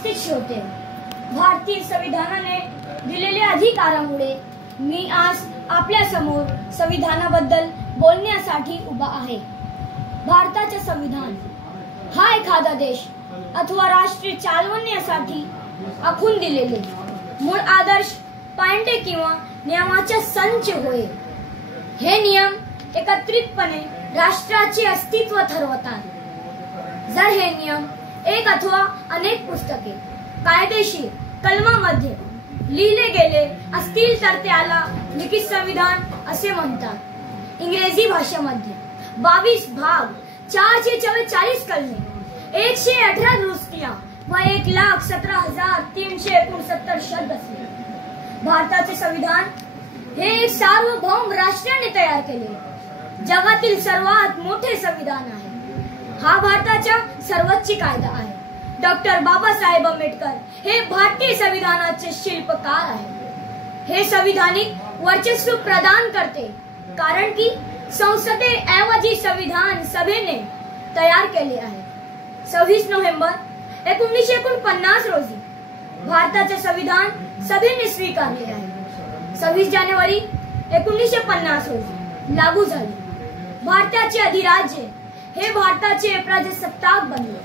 उपस्थित श्रोते, भारतीय संविधानाने दिलेल्या अधिकारामुळे मी आज आपल्या समोर संविधानाबद्दल बोलण्यासाठी उभा आहे। भारताचे संविधान हा एखादा देश अथवा राष्ट्र चालवण्यासाठी आखून दिलेले मूळ आदर्श, पायंडे किंवा नियमाचे संच होय। हे नियम एकत्रितपणे राष्ट्राचे अस्तित्व ठरवतात। जर हे नियम एक अथवा अनेक पुस्तके, कायदेशीर कलमांमध्ये लिहिले गेले असतील तर त्याला लिखित संविधान असे म्हणतात। इंग्रजी भाषेमध्ये 22 भाग, 444 कलमे, 118 दुरुस्त्या व 1,17,369 शब्द असले। भारताचे संविधान हे एक सार्वभौम राष्ट्राने तयार केले जगातील सर्वात मोठे संविधान आहे। हा भारताचा सर्वोच्च कायदा आहे। डॉक्टर बाबासाहेब आंबेडकर हे भारतीय संविधानाचे शिल्पकार आहेत। हे संविधानिक वर्चस्व प्रदान करते कारण की संसदेऐवजी संविधान सभेने तयार केले आहे। 26 नोव्हेंबर 1949 रोजी भारताचे संविधान सभेने स्वीकारले आहे। 26 जानेवारी 1950 रोजी लागू झाले। भारताचे अधिराज्य हे भारताचे प्रजासत्ताक बनले।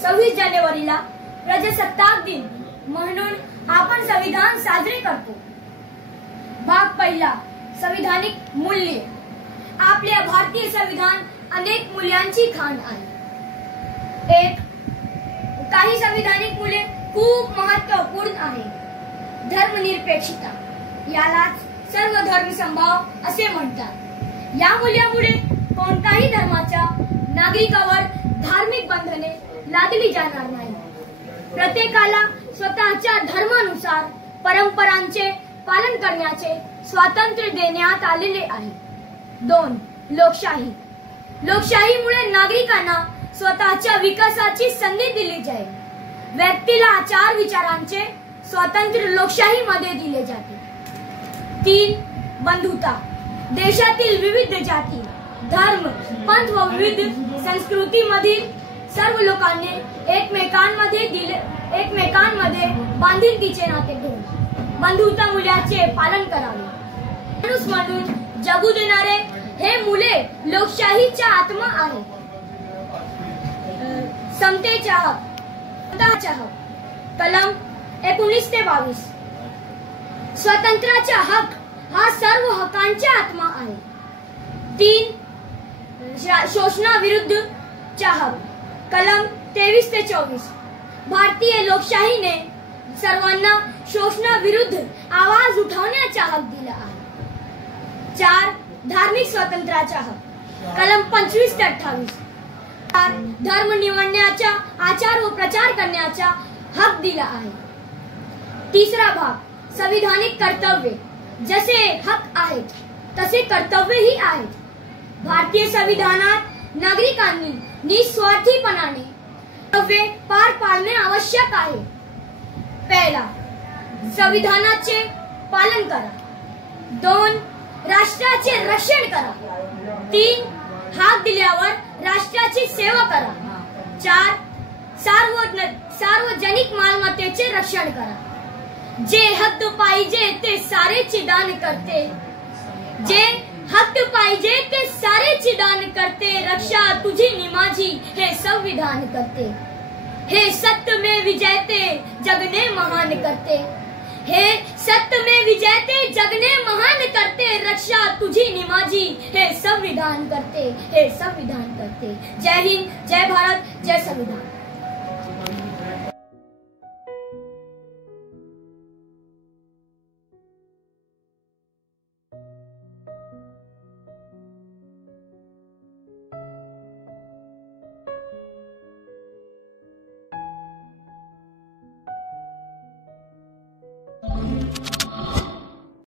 26 जानेवारीला प्रजासत्ताक दिन म्हणून आपण संविधान साजरे करतो। भाग पहिला, संविधानिक मूल्ये। आपल्या भारतीय संविधान अनेक मूल्यांची खाण आहे। 1. काही संविधानिक मूल्ये खूप महत्त्वपूर्ण आहेत। धर्मनिरपेक्षता, यालाच सर्व धर्म समभाव असे म्हणतात। या मूल्यामुळे कोणत्याही धर्माच्या नागरिकावर धार्मिक बंधने लादली जाणार नाही। प्रत्येकाला स्वतःच्या धर्मानुसार परंपरांचे पालन करण्याचे स्वातंत्र्य देण्यात आलेले आहे। 2. लोकशाही। लोकशाहीमुळे नागरिकांना स्वतःच्या विकासाची संधी दिली जाईल। व्यक्तीला आचार विचारांचे स्वातंत्र्य लोकशाहीमध्ये दिले जाते। 3. बंधुता। देशातील विविध जाती, धर्म, पंथ व विविध संस्कृतीमधील सर्व लोकांनी एकमेकांमध्ये बांधिलकीचे नाते घेऊन बंधुता मूल्याचे पालन करावे। माणूस म्हणून जगू देणारे हे मूल्य लोकशाहीचा आत्मा आहे। समतेचा हक, स्वतःचा हक, कलम 19 ते 22। स्वातंत्र्याचा हक हा सर्व हक्कांचा आत्मा आहे। 3. शोषणाविरुद्धचा हक, कलम 23 ते 24। भारतीय लोकशाहीने सर्वांना शोषणाविरुद्ध आवाज उठवण्याचा हक दिला आहे। 4. धार्मिक स्वातंत्र्याचा हक, कलम 25 ते 28। धर्म निवडण्याचा, आचार व प्रचार करण्याचा हक दिला आहे। 3रा भाग, संविधानिक कर्तव्ये। जसे हक आहेत तसे कर्तव्यही आहेत। भारतीय संविधानात नागरिकांनी निस्वार्थीपणाने कर्तव्ये पार पाडणे आवश्यक आहे। पहिला, संविधानाचे पालन करा। 2. राष्ट्राचे रक्षण करा। 3. हाक दिल्यावर राष्ट्राची सेवा करा। 4. सार्वजनिक मालमत्तेचे रक्षण करा। जे हक्क पाहिजे ते सारेचे दान करते, जे हक्क पाहिजे ते सारेचे दान करते, रक्षा तुझी नि माझी हे संविधान करते। हे सत्य में विजयते जगने महान करते, हे सत्य में विजयते जगने महान करते, रक्षा तुझी नि माझी हे संविधान करते, हे संविधान करते। जय हिंद, जय भारत, जय संविधान।